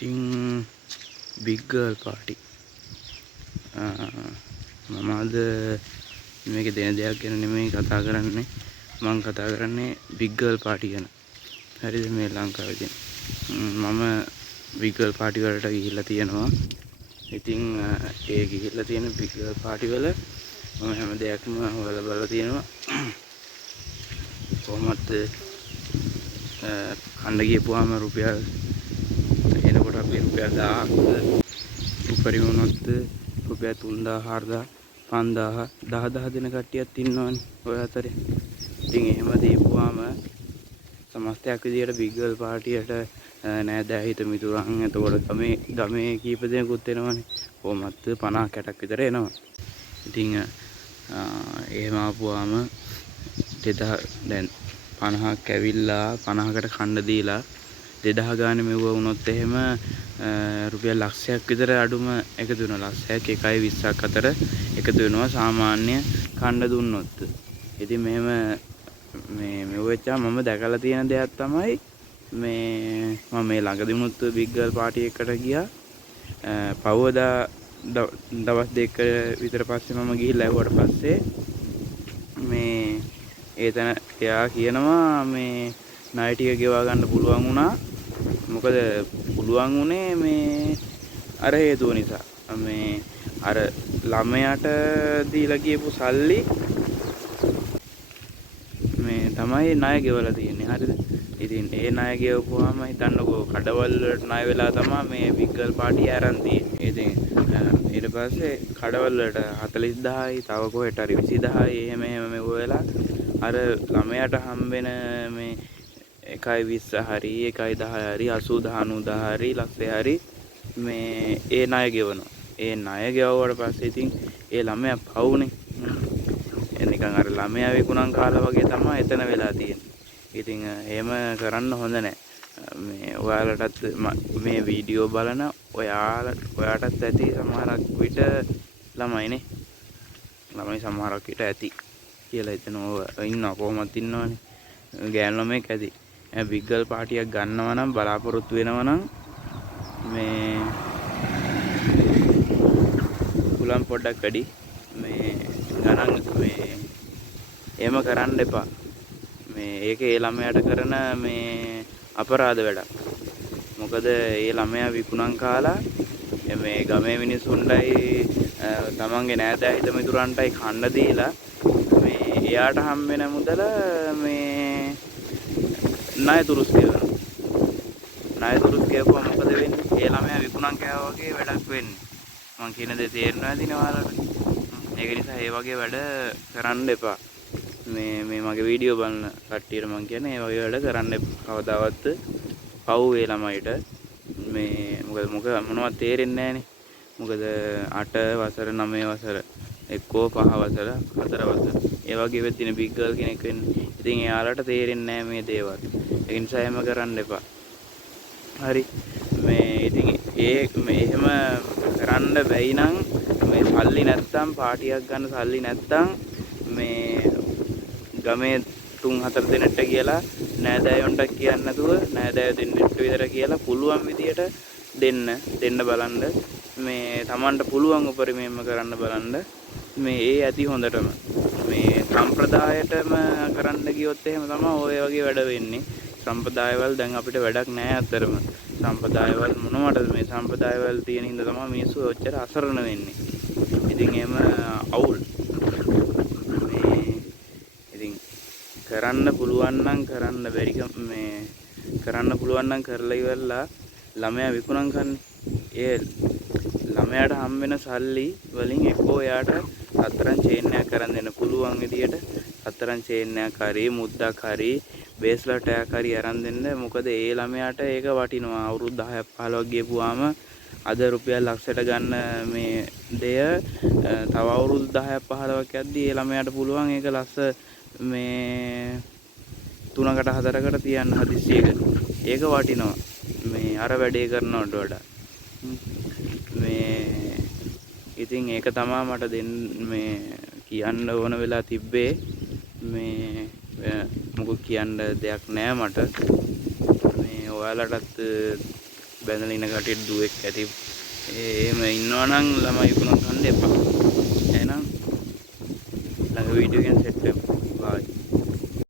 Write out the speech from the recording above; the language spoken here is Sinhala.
ඉතින් big girl party මම අද මේකේ දෙන දෙයක් ගැන නෙමෙයි කතා කරන්නේ. මම කතා කරන්නේ big girl party ගැන. හරිද? මේ ලංකාවේදී මම big girl party වලට ගිහිල්ලා තියෙනවා. ඉතින් ඒ ගිහිල්ලා තියෙන big girl party වල මම හැම දෙයක්ම හොයලා බලලා තියෙනවා. කොහොමද කණ්ඩ ගියපුවාම රුපියල් එනකොට අපි රුපියල් 1000ක් උපරිම වුණොත් රුපියල් 3000 4000 5000 10,000 දෙන කට්ටියක් ඉන්නවනේ ඔය අතරේ. ඉතින් එහෙම දීපුවාම සමස්තයක් විදියට big girl party එකට නෑදෑ හිත මිතුරන් එතකොට ගමේ කීප දෙනෙකුත් එනවනේ. කොහොමත් 50 60ක් විතර එනවා. ඉතින් එහෙම ආපුවාම 2000 දැන් 50ක් ඇවිල්ලා 50කට කණ්ඩ දීලා 2000 ගානේ මෙව්ව වුණොත් එහෙම රුපියල් ලක්ෂයක් විතර අඩුම එකතු වෙනවා. ලක්ෂයක් 1.20ක් අතර එකතු වෙනවා සාමාන්‍ය කණ්ඩ දුන්නොත්. ඉතින් මෙහෙම මෙව වෙච්චාම මම දැකලා තියෙන දෙයක් තමයි මම මේ ළඟදී වුණොත් big girl party එකකට ගියා. පවදා දවස් දෙක විතර පස්සේ මම ගිහිල්ලා ඇහුවට පස්සේ එයා කියනවා ණය ටික ගෙවා ගන්න පුළුවන් වුණා. මොකද පුළුවන් උනේ අර හේතුව නිසා. අර ළමයාට දීලා ගියපු සල්ලි තමයි ණය ගෙවලා තියෙන්නේ. හරිද? ඉතින් ඒ ණය ගෙවපුවාම හිතන්නකෝ කඩවල් වලට ණය වෙලා තමයි මේ big girl party ආරන් තියෙන්නේ. ඉතින් ඊට පස්සේ කඩවල් වලට 40000යි තව කොහෙට හරි 20000යි එහෙම මෙව වෙලා අර ළමයාට හම්බෙන මේ 1.20 හරි 1.10 හරි 80 90 හරි ලක්ෂය හරි ඒ ණය ගෙවනවා. ඒ ණය ගෙවුවට පස්සේ ඉතින් ඒ ළමයා පවුනේ. නිකන් අර ළමයා විකුණන් කාලා වගේ තමයි එතන වෙලා තියෙන්නේ. ඉතින් එහෙම කරන්න හොඳ නැහැ. ඔයාලටත් මේ වීඩියෝ බලන ඔයාටත් ඇති සමහරක් විට ළමයිනේ. ළමයි සමහරක් විට ඇති කියලා හිතනවා. ඉන්නවා කොහොමද ඉන්නවනේ. ගෑනු ළමෙක් ඇති. big girl party එකක් ගන්නවා නම් බලාපොරොත්තු වෙනවා නම් උලම් පොඩ්ඩක් වැඩි ගණන් එහෙම කරන්න එපා. ඒක ඒ ළමයාට කරන අපරාධ වැඩක්. මොකද ඒ ළමයා විකුණන් කාලා ගමේ මිනිස්සුන්ටයි තමන්ගේ නෑදෑ හිත මිතුරන්ටයි කන්න දීලා එයාට හම්බෙන මුදල ණය තුරුස් ගෙවනවා. ණය තුරුස් ගෙවුවා මොකද වෙන්නේ? ඒ ළමයා විකුණන් කෑවා වගේ වැඩක් වෙන්නේ. මං කියන දේ තේරෙනවද ඔයාලට? ඒක නිසා ඒ වගේ වැඩ කරන්න එපා. මේ මගේ වීඩියෝ බලන කට්ටියට මං කියන්නේ ඒ වගේ වැඩ කරන්න එපා. කවදාවත් පව් ඒ ළමයිට මොකද මොනවද තේරෙන්නේ නැහනේ. මොකද 8 වසර 9 වසර එක්කෝ 5 වසර 4 වසර ඒ වගේ වෙද්දින big girl කෙනෙක් වෙන්නේ. ඉතින් එයාලට තේරෙන්නේ නැහැ මේ දේවල්. ඒ නිසා එහෙම කරන්න එපා. හරි. ඉතින් එහෙම කරන්න බැයි නම් සල්ලි නැත්තම් පාටියක් ගන්න සල්ලි නැත්තම් ගමේ 3-4 දෙනෙක්ට කියලා නෑදෑයොන්ට කියන්නේ නැතුව නෑදෑයෝ දෙන්නෙක්ට විතර කියලා පුළුවන් විදියට දෙන්න බලන්න. Tamanට පුළුවන් උපරිමයෙන්ම කරන්න බලන්න. ඒ ඇති හොඳටම සම්ප්‍රදායටම කරන්න ගියොත් එහෙම තමයි ඔය වගේ වැඩ වෙන්නේ. සම්ප්‍රදායවල දැන් අපිට වැඩක් නැහැ අතරම. සම්ප්‍රදායවල මොනවටද මේ සම්ප්‍රදායවල තියෙන හින්දා තමයි මිනිස්සු ඔච්චර අසරණ වෙන්නේ. ඉතින් එහෙම අවුල්. ඉතින් කරන්න පුළුවන් නම් කරන්න බැරි කරන්න පුළුවන් නම් කරලා ඉවරලා ළමයා විකුණන් කන්නේ. ඒ ළමයාට හම්බෙන සල්ලි වලින් එක්කෝ එයාට අතරන් චේන් එකක් කරන් දෙන්න පුළුවන් විදියට අතරන් චේන් එකක් හරි මුද්දක් හරි බේස්ලට් එකක් හරි අරන් දෙන්න. මොකද ඒ ළමයාට ඒක වටිනවා. අවුරුදු 10ක් 15ක් ගියපුවාම අද රුපියල් ලක්ෂයට ගන්න දෙය තව අවුරුදු 10ක් 15ක් යද්දී ඒ ළමයාට පුළුවන් ඒක ලස්ස 3කට 4කට තියන්න හදිස්සියකට. ඒක වටිනවා. අර වැඩේ කරනවට වඩා. ඉතින් ඒක තමයි මට කියන්න ඕන වෙලා තිබ්බේ. මොකක් කියන්න දෙයක් නෑ මට. ඔයාලටත් බැඳලා ඉන්න කටියට දුවෙක් ඇති. එහෙම ඉන්නවනම් ළමයි විකුණන් කන්න එපා. එහෙනම් ළඟ වීඩියෝ එකෙන් සෙට් වෙමු.